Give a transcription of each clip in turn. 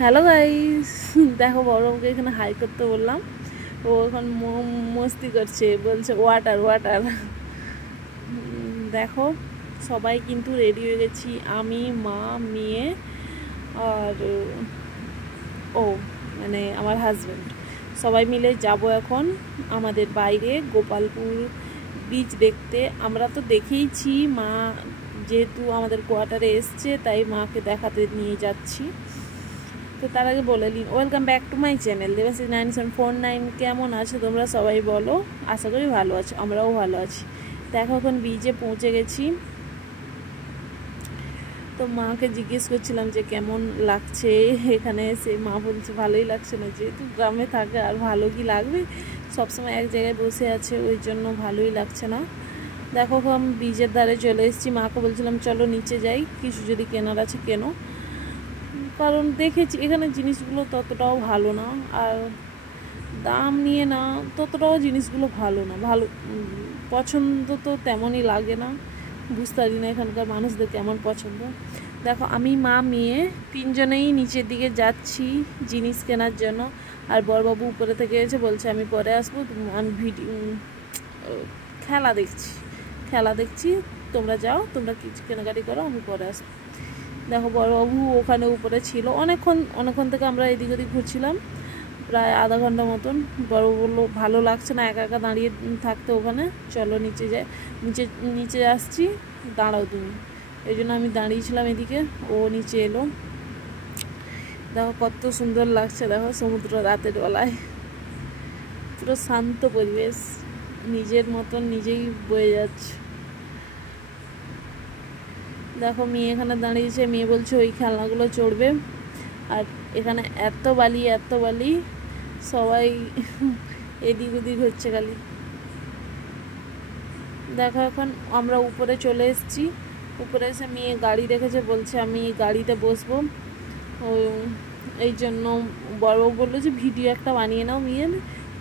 Hello guys, দেখো বড়কে এখানে high করতে বললাম। ও এখন মস্তি করছে, বলছে ওয়াটার ওয়াটার। দেখো সবাই কিন্তু রেডি হয়ে গেছি, আমি, মা, মেয়ে আর ও মানে আমার হাজব্যান্ড। সবাই মিলে যাব এখন আমাদের বাইরে গোপালপুর বিচ দেখতে। আমরা তো দেখেইছি, মা যেহেতু আমাদের কোয়ার্টারে এসছে তাই মাকে দেখাতে নিয়ে যাচ্ছি। তো তার আগে বলে নিন, welcome back to my channel Debashis 9749। কেমন আছো তোমরা সবাই বলো? আশা করি ভালো আছো, আমরাও ভালো আছি। দেখো এখন বিচে পৌঁছে গেছি। তো মাকে জিজ্ঞেস করছিলাম যে কেমন লাগছে এখানে এসে। মা বলছে ভালোই লাগছে না, যেহেতু গ্রামে থাকে আর ভালো কি লাগবে, সবসময় এক জায়গায় বসে আছে, ওই জন্য ভালোই লাগছে না। দেখো আমি বিচের ধারে চলে এসেছি। মাকে বলছিলাম চলো নিচে যাই, কিছু যদি কেনার আছে কেনো, কারণ দেখেছি এখানে জিনিসগুলো ততটাও ভালো না, আর দাম নিয়ে না ততটাও জিনিসগুলো ভালো না। ভালো পছন্দ তো তেমনই লাগে না, বুঝতে পারি না এখানকার মানুষদের কেমন পছন্দ। দেখো আমি, মা, মেয়ে তিনজনেই নিচের দিকে যাচ্ছি জিনিস কেনার জন্য। আর বড়বাবু উপরে থেকে এসে বলছে আমি পরে আসবো, আমি খেলা দেখছি, তোমরা যাও, তোমরা কিছু কেনাকাটি করো, আমি পরে আসবো। দেখো বড়বাবু ওখানে উপরে ছিল অনেকক্ষণ থেকে আমরা এদিক ওদিক ঘুরছিলাম, প্রায় আধা ঘন্টা মতন। বড় বললো ভালো লাগছে না একা একা দাঁড়িয়ে থাকতে ওখানে, চলো নিচে যাই। নিচে আসছি, দাঁড়াও তুমি। এই জন্য আমি দাঁড়িয়েছিলাম এদিকে, ও নিচে এলো। দেখো কত সুন্দর লাগছে, দেখো সমুদ্র রাতের বেলায়, পুরো শান্ত পরিবেশ, নিজের মতন নিজেই বয়ে যাচ্ছে। দেখো মেয়ে এখানে দাঁড়িয়েছে, মেয়ে বলছে ওই খেলনাগুলো চড়বে। আর এখানে এত বালি, সবাই এদিক ওদিক হচ্ছে খালি। দেখো এখন আমরা উপরে চলে এসেছি। উপরে এসে মেয়ে গাড়ি রেখেছে, বলছে আমি গাড়িতে বসবো। এই জন্য বড়বাবু বললো যে ভিডিও একটা বানিয়ে নাও মেয়ের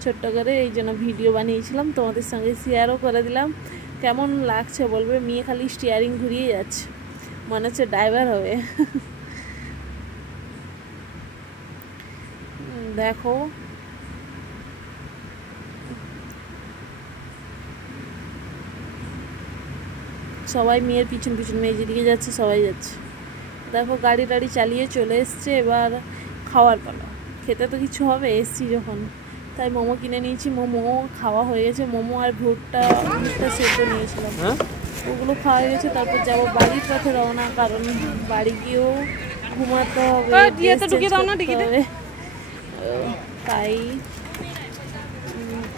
ছোট্ট করে, এই জন্য ভিডিও বানিয়েছিলাম, তোমাদের সঙ্গে শেয়ারও করে দিলাম। কেমন লাগছে বলবে। মেয়ে খালি স্টিয়ারিং ঘুরিয়ে যাচ্ছে, মনে হচ্ছে ড্রাইভার হবে। দেখো সবাই মেয়ের পিছন মেয়ে যেদিকে যাচ্ছে সবাই যাচ্ছে। দেখো গাড়ি টাড়ি চালিয়ে চলে এসছে, এবার খাওয়ার পালা। খেতে তো কিছু হবে, এসছি যখন, তাই মোমো কিনে নিয়েছি। মোমো খাওয়া হয়ে গেছে, মোমো আর ভুট্টা সেদ্ধ নিয়েছিলাম, ওগুলো খাওয়া হয়ে গেছে। তারপর যাবো বাড়ির পথে রওনা, কারণ বাড়ি গিয়েও ঘুমাতে হবে, তাই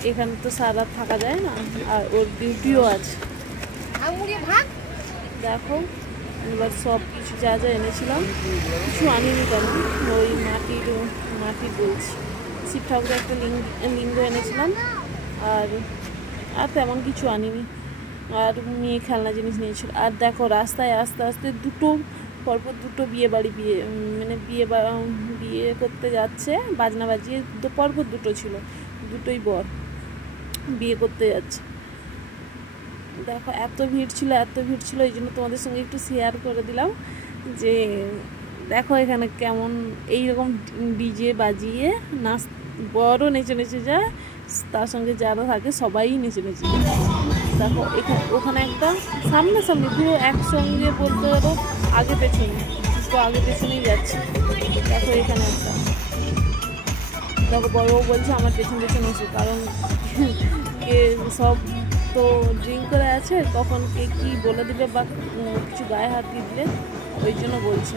এখানে তো সারা থাকা যায় না, আর ওর ডিউটিও আছে। দেখো এবার সব কিছু যা যা এনেছিলাম, কিছু আনিনি কেন, ওই মাটির বলছি শিব ঠাকুরের একটা লিঙ্গ এনেছিলাম, আর তেমন কিছু আনিনি। আর মেয়ে খেলনা জিনিস নিয়েছিল। আর দেখো রাস্তায় আস্তে আস্তে পরপর দুটো বিয়ে করতে যাচ্ছে, বাজনা বাজিয়ে পরপর দুটো ছিল, দুটোই বর বিয়ে করতে যাচ্ছে। দেখো এত ভিড় ছিল, এই জন্য তোমাদের সঙ্গে একটু শেয়ার করে দিলাম যে দেখো এখানে কেমন এইরকম ডিজে বাজিয়ে বড় নেচে যায়, তার সঙ্গে যারা থাকে সবাই নেচে যায়। দেখো ওখানে একটা সামনাসামনি পুরো একসঙ্গে বলতে পারো, আগে পেছনেই যাচ্ছে। দেখো এখানে একটা, দেখো বড়বাবু বলছে আমার পেছন এসে, কারণ সব তো ড্রিঙ্ক করে আছে, কখন কে কী বলে দিবে বা কিছু গায়ে হাত দিয়ে দিলে, ওই জন্য বলছে।